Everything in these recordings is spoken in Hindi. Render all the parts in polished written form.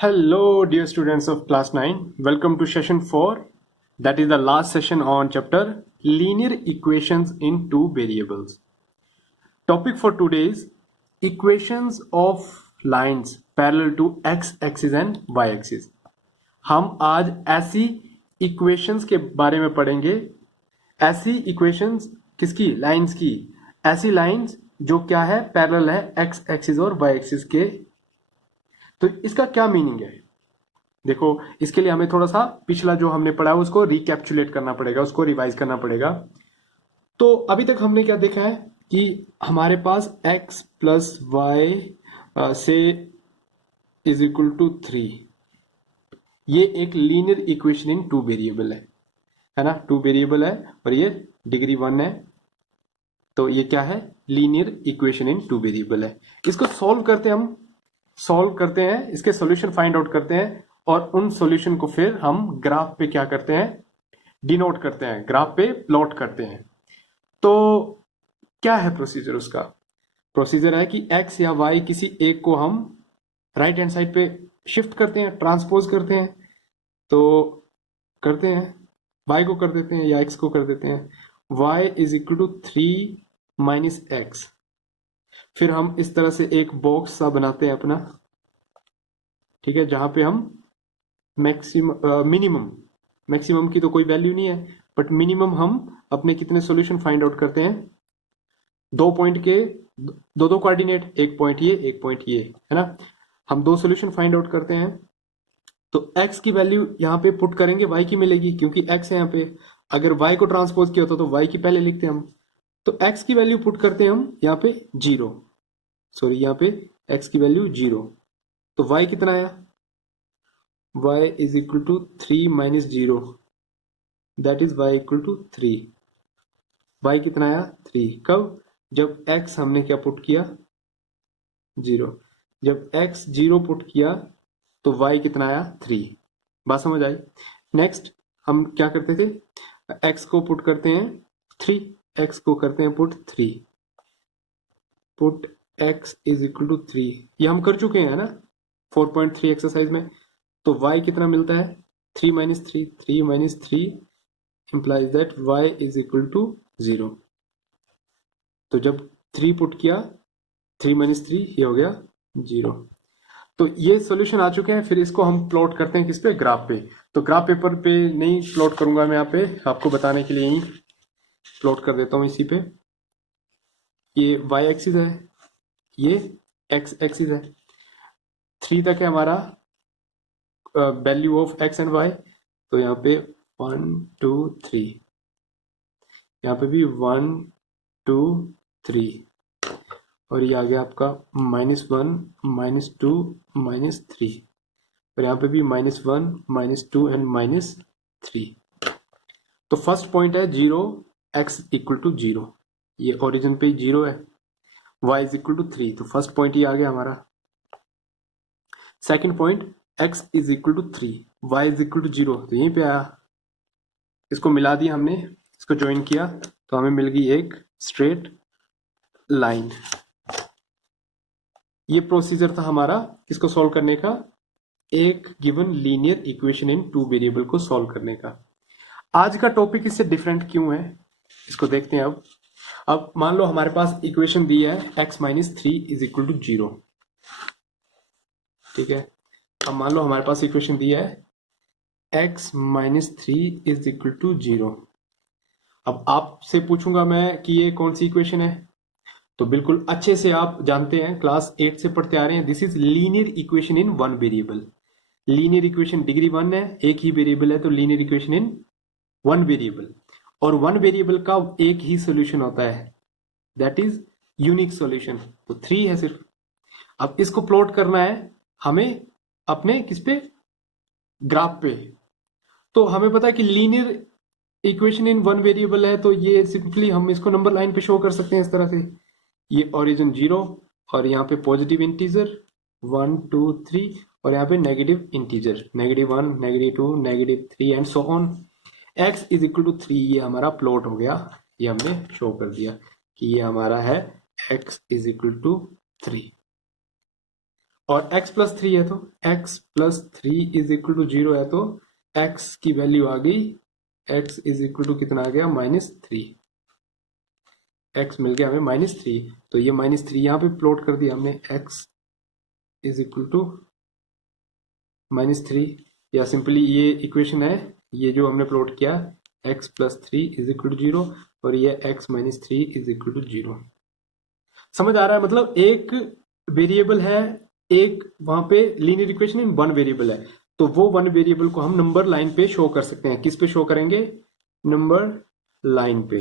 Hello, dear students of class 9. Welcome to session 4. That is the last session on chapter linear equations in two variables. Topic for today is equations of lines parallel to x axis and y axis. हम आज ऐसी equations के बारे में पढ़ेंगे, ऐसी equations किसकी, लाइंस की, ऐसी लाइंस जो क्या है, पैरेलल है x एक्सिस और y एक्सिस के। तो इसका क्या मीनिंग है? देखो, इसके लिए हमें थोड़ा सा पिछला जो हमने पढ़ा है उसको रिकैप्चुलेट करना पड़ेगा, उसको रिवाइज करना पड़ेगा। तो अभी तक हमने क्या देखा है कि हमारे पास x प्लस वाई से इज इक्वल टू 3, ये एक linear equation in two variable है ना, टू वेरिएबल है और ये डिग्री 1 है, तो ये क्या है, linear equation in two variable है। इसको सॉल्व करते हैं, इसके सॉल्यूशन फाइंड आउट करते हैं और उन सॉल्यूशन को फिर हम ग्राफ पे क्या करते हैं, डिनोट करते हैं, ग्राफ पे प्लॉट करते हैं। तो क्या है प्रोसीजर? उसका प्रोसीजर है कि x या y किसी एक को हम राइट हैंड साइड पे शिफ्ट करते हैं, ट्रांसपोज करते हैं, तो करते हैं y को कर देते हैं या x को कर देते हैं, y is equal to 3 minus x. फिर हम इस तरह से एक बॉक्स सा बनाते हैं अपना, ठीक है, जहां पे हम मैक्सिमम की तो कोई वैल्यू नहीं है, बट मिनिमम हम अपने कितने सॉल्यूशन फाइंड आउट करते हैं, 2 पॉइंट के दो कोऑर्डिनेट, एक पॉइंट ये है ना, हम 2 सॉल्यूशन फाइंड आउट करते हैं। तो x की वैल्यू यहाँ पे पुट करेंगे, y की मिलेगी, क्योंकि x है यहाँ पे। अगर y को ट्रांसपोज किया होता तो y की पहले लिखते हम, तो x की वैल्यू पुट करते हैं हम यहाँ पे 0, सॉरी यहाँ पे x की वैल्यू 0, तो y कितना आया, y is equal to 3 minus 0, that is y equal to 3। y कितना आया 3, कब, जब x हमने क्या पुट किया 0, जब x 0 पुट किया तो y कितना आया 3। बात समझ आई? नेक्स्ट हम क्या करते थे, x को पुट करते हैं 3, x को करते हैं put 3, put x is equal to 3, ये हम कर चुके हैं ना 4.3 एक्सरसाइज में। तो y कितना मिलता है 3 minus 3, 3 minus 3 implies that y is equal to 0। तो जब 3 पुट किया, 3 माइनस 3 ये हो गया 0। तो ये सॉल्यूशन आ चुके हैं। फिर इसको हम प्लॉट करते हैं किस पे, ग्राफ पे। तो ग्राफ पेपर पे नहीं प्लॉट करूंगा मैं, यहाँ पे आपको बताने के लिए यही प्लॉट कर देता हूँ इसी पे। ये y एक्सिस है, ये x एक्सिस है, 3 तक है हमारा value of x and y। तो यहाँ पे 1 2 3, यहाँ पे भी 1 2 3, और ये आ गया आपका -1 -2 -3, और यहाँ पे भी -1 -2 एंड -3। तो फर्स्ट पॉइंट है 0, x इक्वल टू 0, ये ओरिजिन पे 0 है, y इज इक्वल टू 3, तो फर्स्ट पॉइंट ये आ गया हमारा। Second point x is equal to 3, y is equal to 0, तो यहीं पे आया, इसको मिला दिया हमने, इसको ज्वाइन किया, तो हमें मिल गई एक स्ट्रेट लाइन। ये प्रोसीजर था हमारा इसको सॉल्व करने का, एक given linear equation in two variable को सॉल्व करने का। आज का टॉपिक इससे डिफरेंट क्यों है, इसको देखते हैं। अब मान लो हमारे पास इक्वेशन दी है x minus 3 is equal to 0, ठीक है। अब मान लो हमारे पास इक्वेशन दी है x minus 3 is equal to 0। अब आपसे पूछूंगा मैं कि ये कौन सी इक्वेशन है, तो बिल्कुल अच्छे से आप जानते हैं, क्लास 8 से पढ़ते आ रहे हैं, this is linear equation in one variable. Linear equation degree 1 है, एक ही वेरिएबल है, तो linear equation in one variable, और वन वेरिएबल का एक ही सॉल्यूशन होता है, दैट इज यूनिक सॉल्यूशन, तो 3 है सिर्फ। अब इसको प्लॉट करना है हमें अपने किस पे, ग्राफ पे। तो हमें पता है कि linear equation in one variable है, तो ये सिंपली हम इसको नंबर लाइन पे शो कर सकते हैं इस तरह से, ये ओरिजिन 0 और यहाँ पे पॉजिटिव इंटीजर 1 2 3, और यहाँ पे negative integer -1 -2 -3 and so on. x is equal to 3, ये हमारा प्लॉट हो गया, ये हमने शो कर दिया कि ये हमारा है x इज इक्वल टू 3। और x प्लस थ्री है तो x plus three is equal to zero है तो x की वैल्यू आ गई, x इज इक्वल टू कितना आ गया -3, x मिल गया हमें -3। तो ये -3 यहाँ पे प्लॉट कर दिया हमने, x इज इक्वल टू -3, या सिंपली ये इक्वेशन है, ये जो हमने प्लॉट किया x plus three is equal to zero और ये x minus three is equal to zero. समझ आ रहा है? मतलब एक वेरिएबल है, एक वहां पे linear equation in one variable है, तो वो वन वेरिएबल को हम नंबर लाइन पे शो कर सकते हैं। किस पे शो करेंगे? नंबर लाइन पे।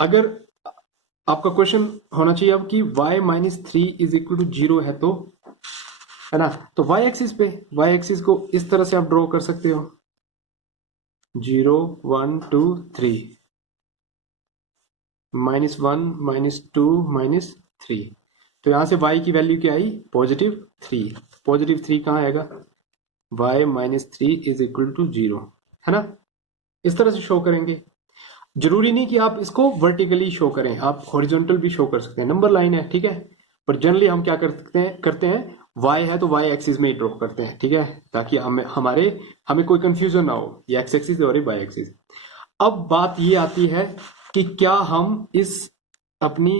अगर आपका क्वेश्चन होना चाहिए अब कि y minus three is equal to zero है तो, है ना, तो y एक्सिस पे, y एक्सिस को इस तरह से आप ड्रॉ कर सकते हो, 0 1 2 3, -1 -2 -3। तो यहां से y की वैल्यू क्या आई? +3। +3 कहाँ आएगा? y minus three is equal to zero, है ना। इस तरह से शो करेंगे। जरूरी नहीं कि आप इसको वर्टिकली शो करें, आप हॉरिजॉन्टल भी शो कर सकते हैं, नंबर लाइन है, ठीक है। पर जनरली हम क्या करते हैं y है तो y एक्सिस में ही ड्रॉ करते हैं, ठीक है, ताकि हमें कोई कंफ्यूजन ना हो, ये x एक्सिस और ये y एक्सिस। अब बात ये आती है कि क्या हम इस अपनी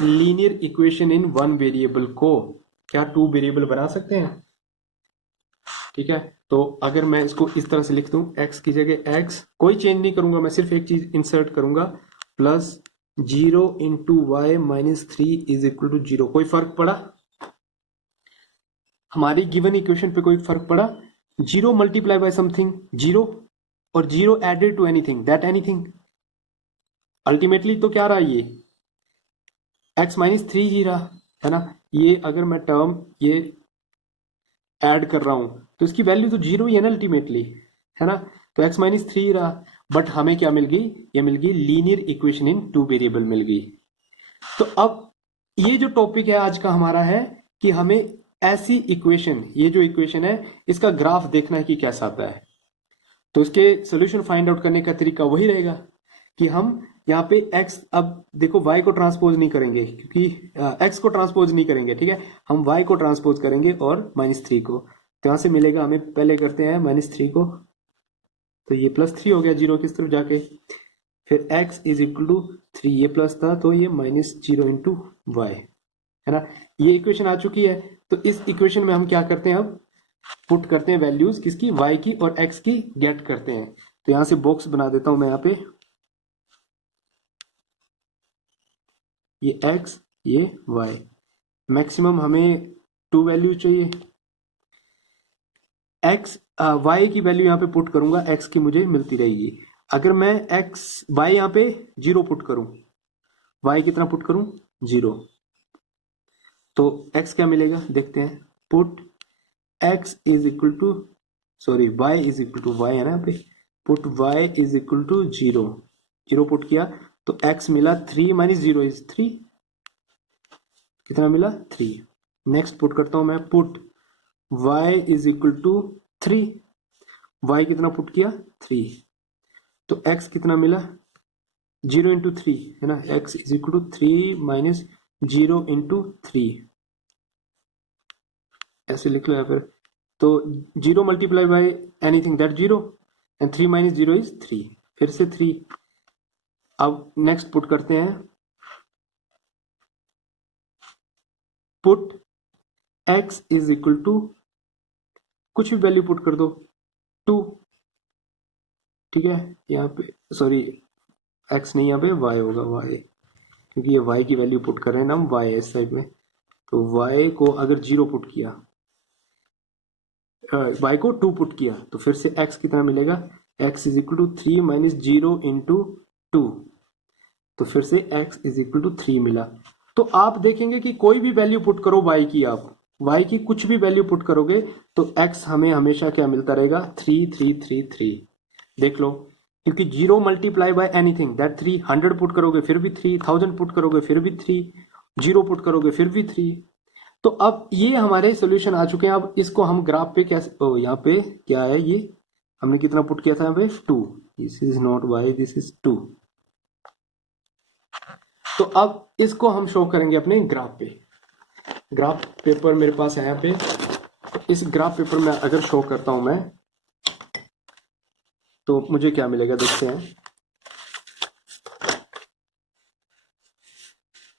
linear equation in one variable को क्या टू वेरिएबल बना सकते हैं? ठीक है, तो अगर मैं इसको इस तरह से लिख दूं, x की जगह x, कोई चेंज नहीं करूंगा, मैं सिर्फ एक चीज इंसर्ट करूंगा, plus 0 into y minus three is equal to zero. कोई फर्क पड़ा हमारी गिवन इक्वेशन पे? कोई फर्क पड़ा? 0 मल्टीप्लाई बाय समथिंग 0 और 0 added to anything that anything, ultimately तो क्या रहा ये x माइनस थ्री ही रहा, है ना। ये अगर मैं टर्म ये ऐड कर रहा हूं तो इसकी वैल्यू तो जीरो ही है ना अल्टीमेटली, है ना। तो x माइनस थ्री रहा, बट हमें क्या मिल गई? ये मिल गई linear equation in two variable मिल गई। तो अब ये जो टॉपिक है आज का हमारा है कि हमें ऐसी इक्वेशन, ये जो इक्वेशन है इसका ग्राफ देखना है कि कैसा आता है। तो इसके सोल्यूशन फाइंड आउट करने का तरीका वही रहेगा कि हम यहाँ पे x, अब देखो y को ट्रांसपोज नहीं करेंगे क्योंकि x को ट्रांसपोज नहीं करेंगे, ठीक है, हम y को ट्रांसपोज करेंगे और -3 को। तो यहां से मिलेगा हमें, पहले करते हैं -3 को, तो ये +3 हो गया जीरो की तरफ जाके, फिर x इज इक्वल टू 3, ये प्लस था तो ये -0 इंटू वाई, है ना। ये इक्वेशन आ चुकी है। तो इस इक्वेशन में हम क्या करते हैं, अब पुट करते हैं वैल्यूज किसकी? y की और x की गेट करते हैं। तो यहां से बॉक्स बना देता हूं मैं यहाँ पे, ये x ये y, मैक्सिमम हमें 2 वैल्यू चाहिए। x y की वैल्यू यहाँ पे पुट करूंगा, x की मुझे मिलती रहेगी। अगर मैं x y यहाँ पे 0 पुट करूं, y कितना पुट करूं? 0, तो x क्या मिलेगा देखते हैं। Put x is equal to, sorry y is equal to, y है ना यहाँ पे, put y is equal to 0, 0 put किया तो x मिला 3 माइनस 0 इज 3, कितना मिला? 3। नेक्स्ट पुट करता हूं मैं, put y is equal to 3, y कितना पुट किया? 3, तो x कितना मिला? 0 इंटू थ्री, है ना, x is equal to 3 minus 0 into 3, ऐसे लिख लो या फिर, तो 0 multiply by anything that 0 and 3 minus 0 is 3, फिर से 3। अब नेक्स्ट पुट करते हैं, put x is equal to, कुछ भी वैल्यू पुट कर दो, 2, ठीक है, यहाँ पे सॉरी x नहीं, यहाँ पे y होगा, y, क्योंकि ये y की वैल्यू पुट कर रहे हैं ना हम, y है इस साइड में, तो y को अगर 0 पुट किया, y को 2 पुट किया तो फिर से x कितना मिलेगा? x is equal to 3 minus 0 into 2, तो फिर से x इज इक्वल टू 3 मिला। तो आप देखेंगे कि कोई भी वैल्यू पुट करो y की, आप y की कुछ भी वैल्यू पुट करोगे तो x हमें हमेशा क्या मिलता रहेगा? 3 3 3 3। देख लो, क्योंकि 0 multiply by anything that 3, 100 put करोगे फिर भी 3, 1000 पुट करोगे फिर भी 3, 0 पुट करोगे फिर भी 3। तो अब ये हमारे सॉल्यूशन आ चुके हैं। अब इसको हम ग्राफ पे कैसे, ओ यहाँ पे क्या है, ये हमने कितना पुट किया था यहाँ पे? 2, this is not y, this is 2। तो अब इसको हम शो करेंगे अपने ग्राफ पे। ग्राफ पेपर मेरे पास है यहाँ पे। इस ग्राफ पेपर में अगर शो करता हूं मैं तो मुझे क्या मिलेगा, देखते हैं।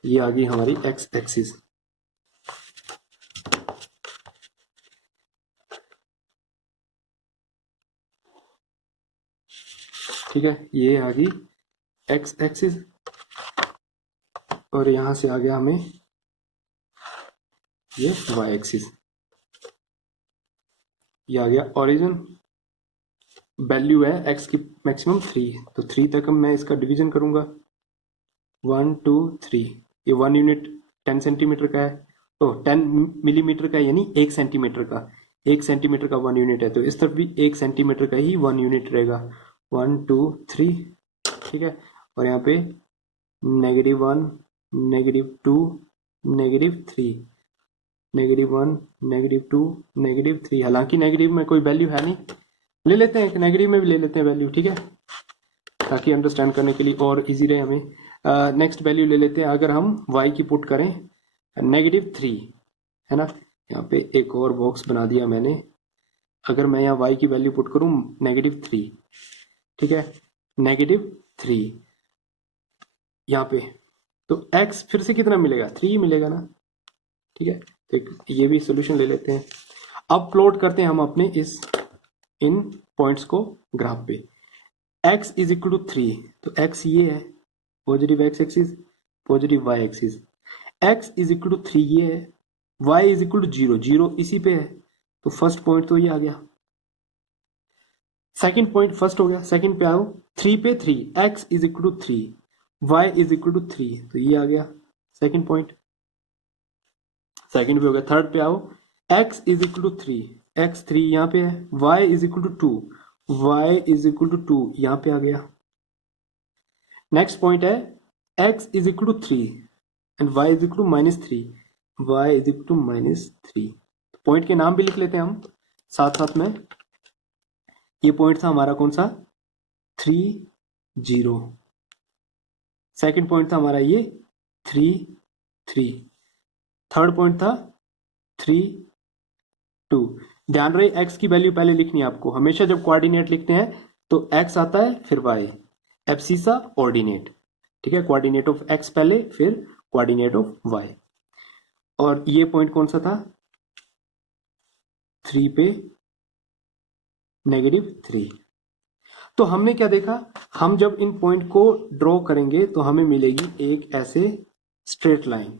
ये आ गई हमारी एक्स एक्सिस, ठीक है, ये आ गई एक्स एक्सिस, और यहां से आ गया हमें ये वाई एक्सिस। ये आ गया ओरिजिन, वैल्यू है एक्स की मैक्सिमम 3, तो 3 तक मैं इसका डिवीजन करूंगा, 1 2 3। ये 1 यूनिट 10 सेंटीमीटर का है, तो 10 मिलीमीटर का यानी 1 सेंटीमीटर का, 1 सेंटीमीटर का 1 यूनिट है, तो इस तरफ भी 1 सेंटीमीटर का ही 1 यूनिट रहेगा, 1 2 3, ठीक है। और यहाँ पे -1 -2 -3, -1 -2 -3। हालांकि नेगेटिव में कोई वैल्यू है नहीं, ले लेते हैं, नेगेटिव में भी ले लेते हैं वैल्यू, ठीक है, ताकि अंडरस्टैंड करने के लिए और इजी रहे हमें। नेक्स्ट वैल्यू ले लेते हैं, अगर हम y की पुट करें -3, है ना। यहाँ पे एक और बॉक्स बना दिया मैंने, अगर मैं यहाँ y की वैल्यू पुट करूं -3, ठीक है, -3 यहाँ पे, तो x फिर से कितना मिलेगा, 3 मिलेगा ना, ठीक है। तो ये भी सोल्यूशन ले लेते हैं। अब प्लॉट करते हैं हम अपने इन पॉइंट्स को ग्राफ पे। x इज इक्वल टू 3, तो x ये है, positive x axis, positive y axis. x is equal to 3 ये है, y इज इक्वल टू 0, 0 इसी पे है, तो फर्स्ट पॉइंट तो ये आ गया। सेकंड पॉइंट फर्स्ट हो गया, सेकंड पे आओ, 3 पे 3, x is equal to 3, y is equal to 3, तो ये आ गया सेकंड पॉइंट, सेकंड पे हो गया। थर्ड पे आओ, x is equal to 3, x 3 यहाँ पे है, y is equal to 2, y is equal to 2 यहाँ पे आ गया। नेक्स्ट पॉइंट है x is equal to 3 and y is equal to -3, y is equal to -3। Point के नाम भी लिख लेते हैं हम साथ साथ में। ये पॉइंट था हमारा कौन सा, 3 0। सेकंड पॉइंट था हमारा ये 3 3। थर्ड पॉइंट था 3 2। ध्यान रहे x की वैल्यू पहले लिखनी है आपको, हमेशा जब कोऑर्डिनेट लिखते हैं तो x आता है फिर y, एब्सिसा ऑर्डिनेट, ठीक है, कोऑर्डिनेट ऑफ x पहले फिर कोऑर्डिनेट ऑफ y। और ये पॉइंट कौन सा था, 3 पे -3। तो हमने क्या देखा, हम जब इन पॉइंट को ड्रॉ करेंगे तो हमें मिलेगी एक ऐसे स्ट्रेट लाइन,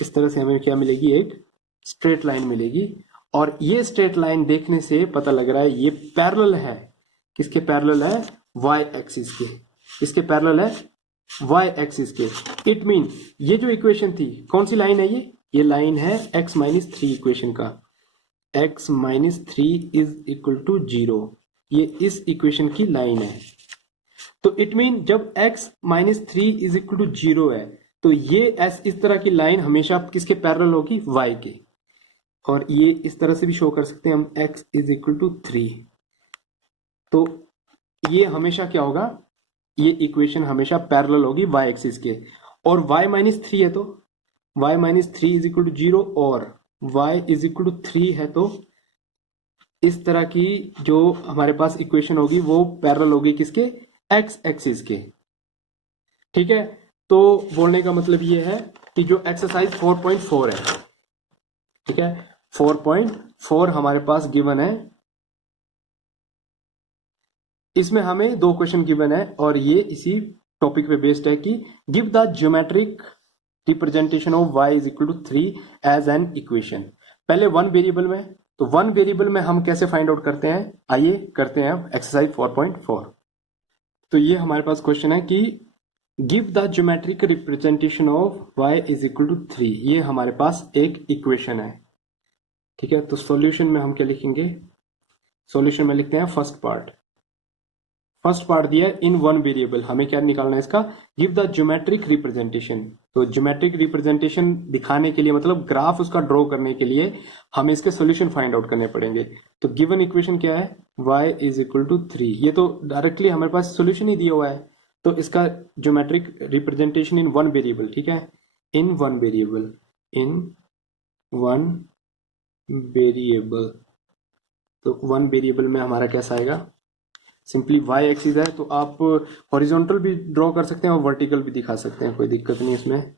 इस तरह से हमें क्या मिलेगी, एक स्ट्रेट लाइन मिलेगी। और ये स्ट्रेट लाइन देखने से पता लग रहा है ये पैरेलल है, किसके पैरेलल है, y एक्सिस के, इसके पैरेलल है y एक्सिस के। इट मीन ये जो इक्वेशन थी, कौन सी लाइन है ये लाइन है x - 3 इक्वेशन का, x - 3 इज इक्वल टू 0, ये इस इक्वेशन की लाइन है। तो इट मीन जब x - 3 इज इक्वल टू 0 है, तो ये इस तरह की लाइन हमेशा किसके पैरेलल होगी, y के। और ये इस तरह से भी शो कर सकते हैं हम, x इज इक्वल टू 3, तो ये हमेशा क्या होगा, ये इक्वेशन हमेशा पैरेलल होगी y एक्सिस के। और y - 3 है तो y - 3 इज इक्वल टू 0 और y इज इक्वल टू 3 है, तो इस तरह की जो हमारे पास इक्वेशन होगी वो पैरेलल होगी किसके, x एक्सिस के, ठीक है। तो बोलने का मतलब ये है कि जो एक्सरसाइज 4.4 है, ठीक है, 4.4 हमारे पास गिवन है, इसमें हमें 2 क्वेश्चन गिवन है और ये इसी टॉपिक पे बेस्ड है कि give the geometric representation of y is equal to 3 as an equation. पहले 1 वेरिएबल में, तो 1 वेरिएबल में हम कैसे फाइंड आउट करते हैं, आइए करते हैं एक्सरसाइज 4.4। तो ये हमारे पास क्वेश्चन है कि give the geometric representation of y is equal to 3, ये हमारे पास एक इक्वेशन है, ठीक है। तो सॉल्यूशन में हम क्या लिखेंगे, सॉल्यूशन में लिखते हैं फर्स्ट पार्ट दिया इन 1 वेरिएबल, हमें क्या निकालना है इसका, गिव द ज्योमेट्रिक रिप्रेजेंटेशन। तो ज्योमेट्रिक रिप्रेजेंटेशन दिखाने के लिए, मतलब ग्राफ उसका ड्रॉ करने के लिए हमें इसके सॉल्यूशन फाइंड आउट करने पड़ेंगे। तो गिवन इक्वेशन क्या है, y इज इक्वल टू 3, ये तो डायरेक्टली हमारे पास सॉल्यूशन ही दिया हुआ है, तो इसका ज्योमेट्रिक रिप्रेजेंटेशन इन 1 वेरिएबल, ठीक है, इन 1 वेरिएबल, इन वन वेरिएबल। तो वन वेरिएबल में हमारा कैसा आएगा, सिंपली वाई एक्सिस है तो आप हॉरिजॉन्टल भी ड्रॉ कर सकते हैं और वर्टिकल भी दिखा सकते हैं, कोई दिक्कत नहीं इसमें।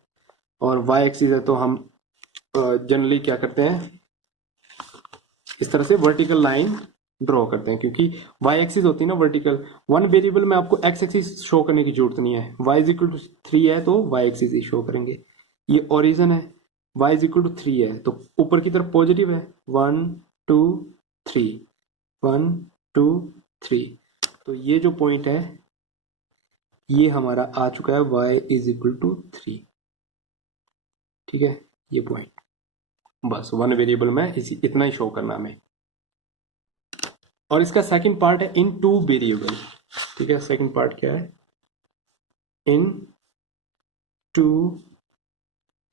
और वाई एक्सिस है तो हम जनरली क्या करते हैं, इस तरह से वर्टिकल लाइन ड्रॉ करते हैं, क्योंकि वाई एक्सिस होती है ना वर्टिकल। वन वेरिएबल में आपको एक्स एक्सिस शो करने की जरूरत नहीं है। वाई इज इक्वल टू 3 है तो वाई एक्सिस ही शो करेंगे। ये ओरिजिन है, वाई इज इक्वल टू 3 है तो ऊपर की तरफ पॉजिटिव है, 1 2 3, 1 2 3। तो ये जो पॉइंट है ये हमारा आ चुका है y इज इक्वल टू 3। ठीक है, ये पॉइंट बस वन वेरिएबल में इसी इतना ही शो करना हमें। और इसका सेकंड पार्ट है इन टू वेरिएबल। ठीक है, सेकंड पार्ट क्या है, इन टू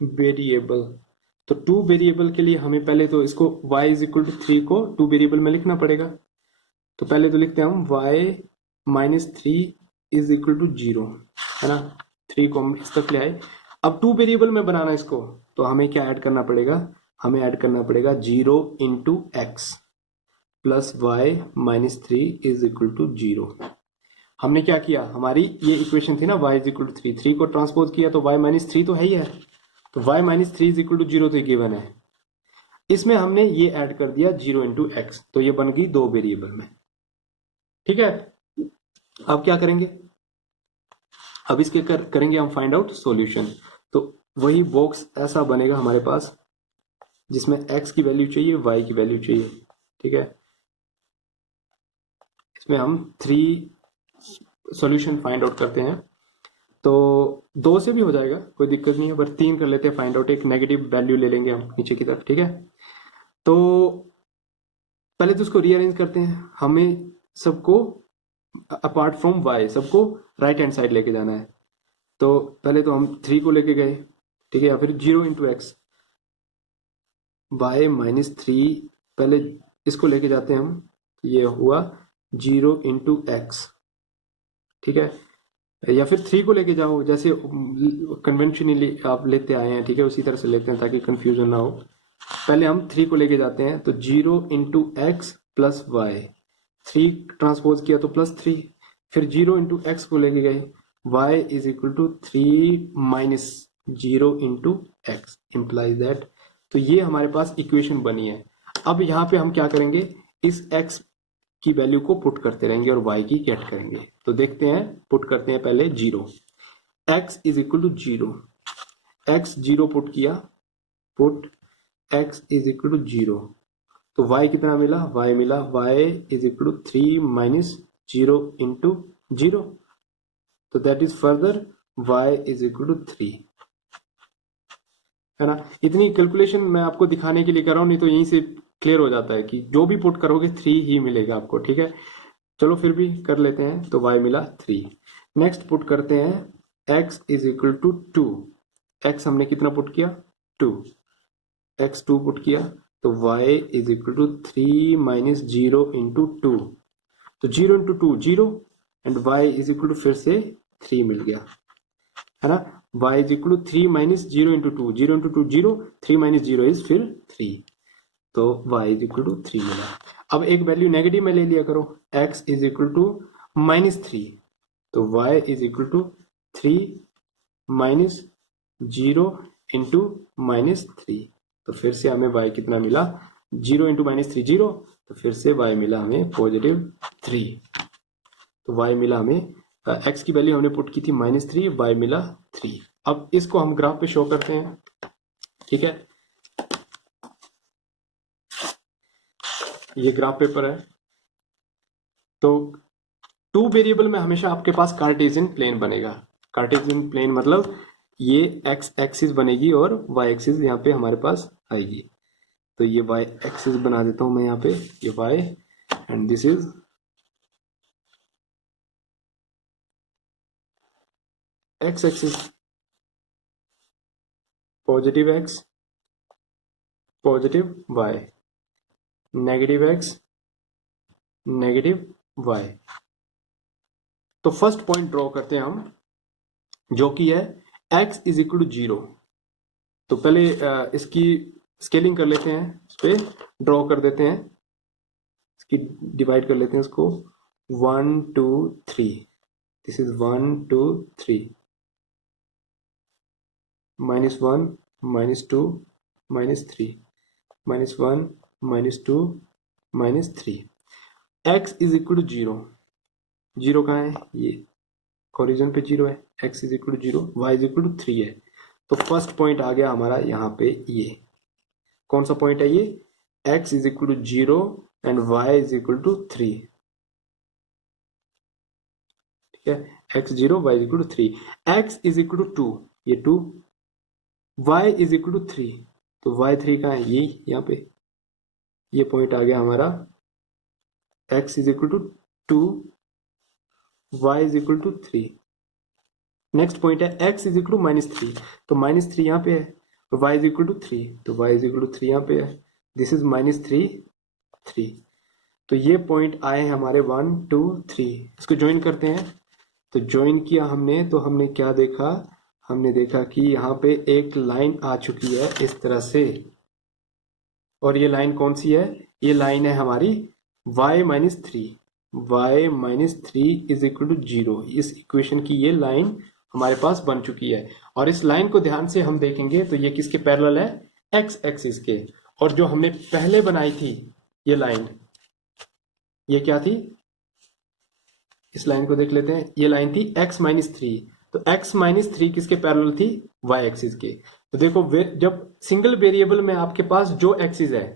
वेरिएबल। तो टू वेरिएबल के लिए हमें पहले तो इसको y इज इक्वल टू 3 को टू वेरिएबल में लिखना पड़ेगा। तो पहले तो लिखते हैं हम y minus 3 is equal to 0, है ना। 3 को हम इस तक ले आए। अब टू वेरिएबल में बनाना इसको तो हमें क्या ऐड करना पड़ेगा, हमें ऐड करना पड़ेगा 0 into x plus y minus 3 is equal to 0। हमने क्या किया, हमारी ये इक्वेशन थी ना y इज इक्वल टू 3, 3 को ट्रांसपोज किया तो y माइनस 3 तो है ही है, तो y minus 3 is equal to 0 तो गिवन है। इसमें हमने ये ऐड कर दिया 0 इंटू एक्स, तो ये बन गई दो वेरिएबल में। ठीक है, अब क्या करेंगे, अब इसके करेंगे हम फाइंड आउट सॉल्यूशन। तो वही बॉक्स ऐसा बनेगा हमारे पास जिसमें x की वैल्यू चाहिए, y की वैल्यू चाहिए। ठीक है, इसमें हम 3 सॉल्यूशन फाइंड आउट करते हैं। तो 2 से भी हो जाएगा, कोई दिक्कत नहीं है, पर 3 कर लेते हैं फाइंड आउट। एक नेगेटिव वैल्यू ले लेंगे हम नीचे की तरफ। ठीक है, तो पहले तो उसको रीअरेंज करते हैं। हमें सबको अपार्ट फ्रॉम y सबको राइट हैंड साइड लेके जाना है। तो पहले तो हम 3 को लेके गए, ठीक है, या फिर 0 इंटू एक्स, वाई माइनस 3, पहले इसको लेके जाते हैं हम, ये हुआ 0 इंटू एक्स। ठीक है, या फिर 3 को लेके जाओ, जैसे कन्वेंशनली आप लेते आए हैं, ठीक है, उसी तरह से लेते हैं ताकि कंफ्यूजन ना हो। पहले हम 3 को लेके जाते हैं तो 0 into x plus y, 3 transpose किया तो प्लस 3, फिर 0 इंटू एक्स को लेके गए, y is equal to 3 minus 0 into x implies that. तो ये हमारे पास इक्वेशन बनी है। अब यहाँ पे हम क्या करेंगे, इस x की वैल्यू को पुट करते रहेंगे और y की गेट करेंगे। तो देखते हैं, पुट करते हैं पहले 0, x is equal to 0, x 0 put किया, put x is equal to 0, तो y कितना मिला, y मिला y is equal to 3 minus 0 into 0, तो that is further y is equal to 3, है ना। इतनी कैलकुलेशन मैं आपको दिखाने के लिए कर रहा हूं, नहीं तो यहीं से क्लियर हो जाता है कि जो भी पुट करोगे 3 ही मिलेगा आपको। ठीक है, चलो फिर भी कर लेते हैं। तो y मिला 3। नेक्स्ट पुट करते हैं x is equal to 2, x हमने कितना पुट किया 2, x 2 पुट किया तो y is equal to 3 minus 0 into 2, तो 0 into 2 0 and y is equal to फिर से 3 मिल गया, है ना। y is equal to 3 minus 0 into 2, 0 into 2 0, 3 minus 0 is फिर 3, तो y इज इक्वल टू 3 मिला। अब एक वैल्यू नेगेटिव में ले लिया करो, x is equal to minus 3, तो y is equal to 3 minus 0 into minus 3, तो फिर से हमें y कितना मिला, 0 इंटू माइनस 3 0, तो फिर से y मिला हमें पॉजिटिव 3, तो y मिला हमें, x की वैल्यू हमने पुट की थी माइनस 3, y मिला 3। अब इसको हम ग्राफ पे शो करते हैं। ठीक है, ये ग्राफ पेपर है। तो टू वेरिएबल में हमेशा आपके पास कार्टेशियन प्लेन बनेगा। कार्टेशियन प्लेन मतलब ये x एक्सिस बनेगी और y एक्सिस यहाँ पे हमारे पास आएगी। तो ये y एक्सिस बना देता हूं मैं यहाँ पे, ये y and this is x axis, positive x positive y, negative x negative y। तो फर्स्ट पॉइंट ड्रॉ करते हैं हम, जो कि है x इज इक्वल टू 0, तो पहले इसकी स्केलिंग कर लेते हैं, इस पे ड्रॉ कर देते हैं, इसकी डिवाइड कर लेते हैं इसको 1 2 3, this is 1 2 3, -1 -2 -3 -1 -2 -3, x is equal to 0, zero कहाँ है, ये ओरिजिन पे 0 है, x is equal to 0, y is equal to 3 है। तो फर्स्ट पॉइंट आ गया हमारा यहाँ पे, ये कौन सा पॉइंट है, ये x is equal to 0 and y is equal to 3, ठीक है, x 0 y is equal to 3, x is equal to 2, ये 2, y इज इक्वल टू 3, तो y 3 कहाँ है, ये यहाँ पे, ये पॉइंट आ गया हमारा, x is equal to 2, y is equal to 3। Next point है x इज इक्वल टू -3, तो -3 यहाँ पे है, तो y इज इक्वल टू 3, तो y इज इक्वल टू 3 यहाँ पे है, दिस इज -3 3। तो ये पॉइंट आए हमारे 1 2 3, इसको ज्वाइन करते हैं। तो ज्वाइन किया हमने, तो हमने क्या देखा, हमने देखा कि यहाँ पे एक लाइन आ चुकी है इस तरह से, और ये लाइन कौन सी है, ये लाइन है हमारी y -3, y -3 is equal to 0, इस इक्वेशन की ये लाइन हमारे पास बन चुकी है। और इस लाइन को ध्यान से हम देखेंगे तो ये किसके पैरेलल है, x एक्सिस के। और जो हमने पहले बनाई थी ये लाइन, ये क्या थी, इस लाइन को देख लेते हैं, ये लाइन थी x -3, तो x -3 किसके पैरेलल थी, y एक्सिस के। तो देखो जब सिंगल वेरिएबल में आपके पास जो एक्सिस है,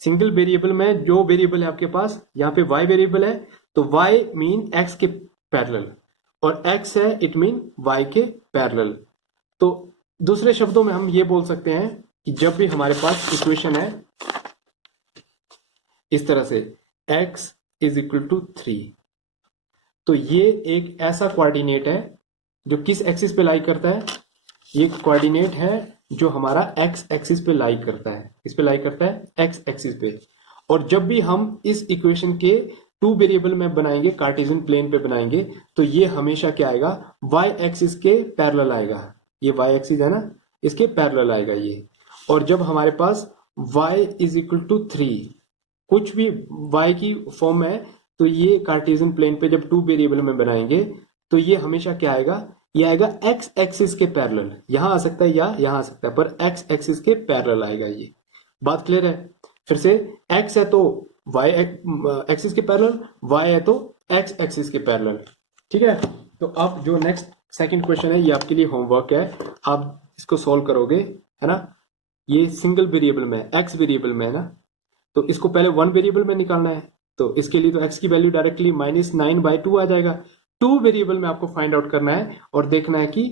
सिंगल वेरिएबल में जो वेरिएबल है आपके पास, यहाँ पे y वेरिएबल है, तो y मीन x के पैरेलल, और x है इट मीन y के पैरेलल। तो दूसरे शब्दों में हम ये बोल सकते हैं कि जब भी हमारे पास इक्वेशन है इस तरह से x इज इक्वल टू 3, तो ये एक ऐसा कोऑर्डिनेट है जो किस एक्सिस पे लाई करता है, ये कोऑर्डिनेट है जो हमारा x एक्सिस पे लाई करता है, इस पे लाई करता है x एक्सिस पे। और जब भी हम इस इक्वेशन के 2 वेरिएबल में बनाएंगे, कार्टेशियन प्लेन पे बनाएंगे, तो ये हमेशा क्या आएगा, y एक्सिस के पैरेलल आएगा, ये y एक्सिस है ना, इसके पैरेलल आएगा ये। और जब हमारे पास y इज इक्वल टू 3, कुछ भी y की फॉर्म है, तो ये कार्टेशियन प्लेन पे जब 2 वेरिएबल में बनाएंगे तो ये हमेशा क्या आएगा, ये आएगा x एक्सिस के पैरेलल, यहां आ सकता है या यहां आ सकता है, पर x एक्सिस के पैरेलल आएगा ये। बात क्लियर है, फिर से x है तो y एक्सिस के पैरेलल, y है तो x एक्सिस के पैरेलल, ठीक है। तो अब जो नेक्स्ट सेकंड क्वेश्चन है, ये आपके लिए होमवर्क है, आप इसको सॉल्व करोगे, है ना। ये सिंगल वेरिएबल में, x वेरिएबल में है ना, तो इसको पहले 1 वेरिएबल में निकालना है, तो इसके लिए तो x की वैल्यू डायरेक्टली -9/2 आ जाएगा। 2 वेरिएबल में आपको फाइंड आउट करना है और देखना है कि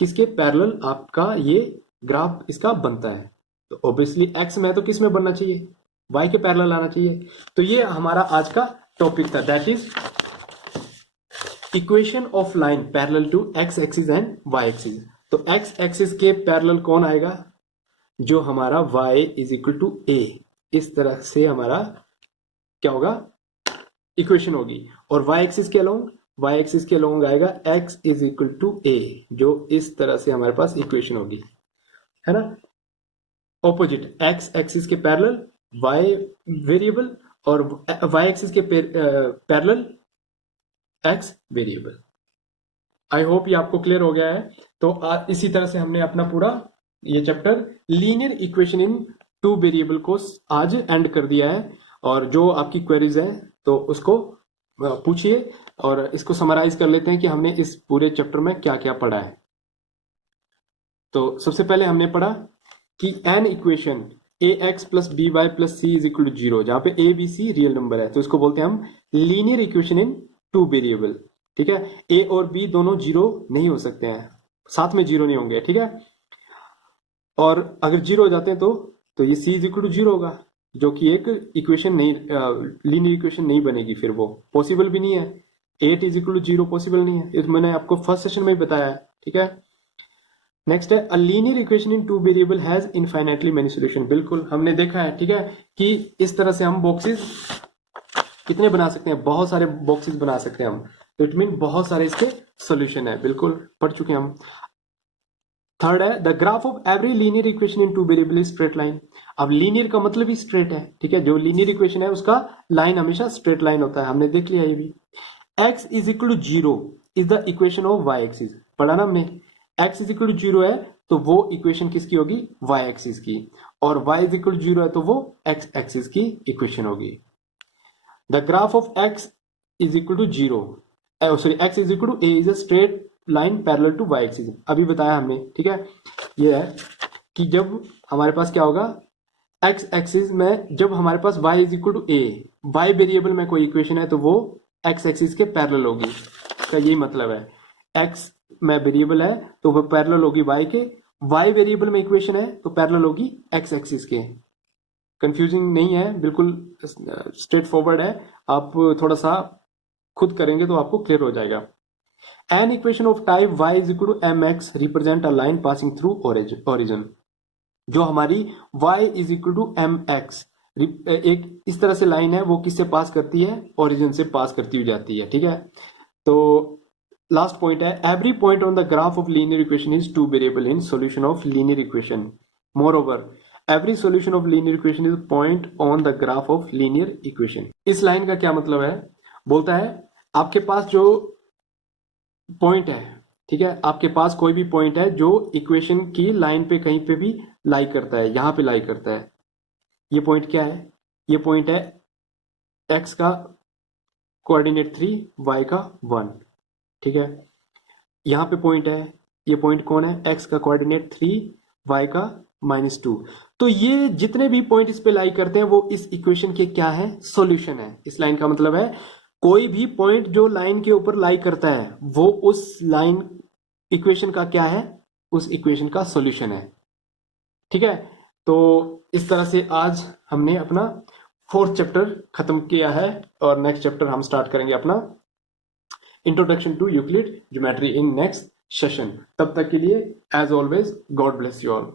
किसके पैरेलल आपका ये ग्राफ इसका बनता है। तो ऑब्वियसली x में तो किस में बनना चाहिए, y के पैरेलल आना चाहिए। तो ये हमारा आज का टॉपिक था, that is equation of line parallel to x axis and y axis. तो x एक्सिस के पैरेलल कौन आएगा, जो हमारा y is equal to a, इस तरह से हमारा क्या होगा, इक्वेशन होगी। और y एक्सिस के अलोंग आएगा x is equal to a, जो इस तरह से हमारे पास इक्वेशन होगी, है ना। ऑपोजिट x एक्सिस के पैरेलल y वेरिएबल, और y एक्सिस के parallel x variable. I hope ये आपको क्लियर हो गया है। तो इसी तरह से हमने अपना पूरा ये चैप्टर लीनियर इक्वेशन इन 2 वेरिएबल को आज एंड कर दिया है। और जो आपकी क्वेरीज है तो उसको पूछिए, और इसको समराइज कर लेते हैं कि हमने इस पूरे चैप्टर में क्या क्या पढ़ा है। तो सबसे पहले हमने पढ़ा कि an equation ax plus B Y plus C is equal to 0, जहां पे a b c real number है, तो इसको बोलते हैं हम लीनियर इक्वेशन इन 2 वेरिएबल, ठीक है। a और b दोनों 0 नहीं हो सकते हैं, साथ में 0 नहीं होंगे, ठीक है। और अगर 0 हो जाते हैं तो ये c इज इक्वल टू 0 होगा, जो कि एक इक्वेशन नहीं, लीनियर इक्वेशन नहीं बनेगी, फिर वो पॉसिबल भी नहीं है। 8 इज इक्वल टू 0 पॉसिबल नहीं है, ये मैंने आपको फर्स्ट सेशन में ही बताया है, ठीक है। नेक्स्ट है a linear equation in 2 variable has infinitely many solution. बिल्कुल हमने देखा है, ठीक है, कि इस तरह से हम बॉक्सेस कितने बना सकते हैं, बहुत सारे बॉक्सेस बना सकते हैं हम, तो इट मीन बहुत सारे इसके सॉल्यूशन है, बिल्कुल पढ़ चुके हैं हम। थर्ड है the graph of every linear equation in two variable is straight line. अब लीनियर का मतलब ही स्ट्रेट है, ठीक है, जो लीनियर इक्वेशन है उसका लाइन हमेशा स्ट्रेट लाइन होता है, हमने देख लिया ये भी। x is equal to 0 is the equation of y axis, पढ़ा ना हमने, x इज इक्वल टू 0 है तो वो इक्वेशन किसकी होगी, y एक्सिस की, और y इज इक्वल टू 0 है तो वो x एक्सिस की इक्वेशन होगी। The graph of x is equal to 0, sorry x is equal to a is a straight line parallel to y axis, अभी बताया हमने, ठीक है। ये है कि जब हमारे पास क्या होगा, x एक्सिस में जब हमारे पास y is equal to a, y variable में कोई इक्वेशन है तो वो x एक्सिस के पैरेलल होगी, इसका यही मतलब है। x में वेरिएबल है तो वो पैरेलल होगी y के, y वेरिएबल में इक्वेशन है तो पैरेलल होगी x एक्सिस के। कंफ्यूजिंग नहीं है, बिल्कुल स्ट्रेट फॉरवर्ड है, आप थोड़ा सा खुद करेंगे तो आपको क्लियर हो जाएगा। An equation of type y is equal to mx represent a line passing through origin। जो हमारी y is equal to mx एक इस तरह से लाइन है, वो किससे पास करती है, ओरिजिन से पास करती हुई जाती है, ठीक है। तो लास्ट पॉइंट है every point on the graph of linear equation is two variable in solution of linear equation. More over every solution of linear equation is point on the graph of linear equation. इस लाइन का क्या मतलब है, बोलता है आपके पास जो पॉइंट है, ठीक है, आपके पास कोई भी पॉइंट है जो इक्वेशन की लाइन पे कहीं पे भी लाई करता है, यहां पे लाई करता है। ये पॉइंट क्या है, ये पॉइंट है x का कोऑर्डिनेट 3, y का 1, ठीक है। यहां पे पॉइंट है, ये पॉइंट कौन है, x का कोऑर्डिनेट 3, y का -2। तो ये जितने भी पॉइंट इस पे लाई करते हैं वो इस इक्वेशन के क्या है, सॉल्यूशन है। इस लाइन का मतलब है कोई भी पॉइंट जो लाइन के ऊपर लाई करता है वो उस लाइन इक्वेशन का क्या है, उस इक्वेशन का सॉल्यूशन है, ठीक है। तो इस तरह से आज हमने अपना 4th चैप्टर खत्म किया है और नेक्स्ट चैप्टर हम स्टार्ट करेंगे अपना introduction to Euclid geometry in next session. तब तक के लिए as always God bless you all.